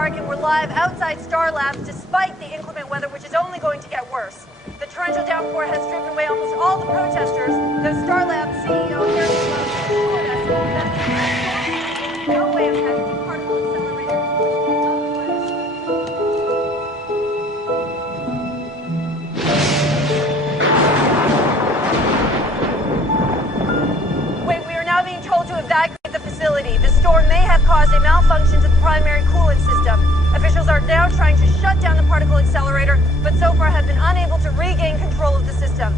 Stark, and we're live outside Star Labs despite the inclement weather, which is only going to get worse. The torrential downpour has stripped away almost all the protesters, though Star Labs CEO Harry assured us that the no way affect the particle accelerator. Wait, we are now being told to evacuate the facility. The storm may have caused a malfunction to the primary coolant system. Officials are now trying to shut down the particle accelerator, but so far have been unable to regain control of the system.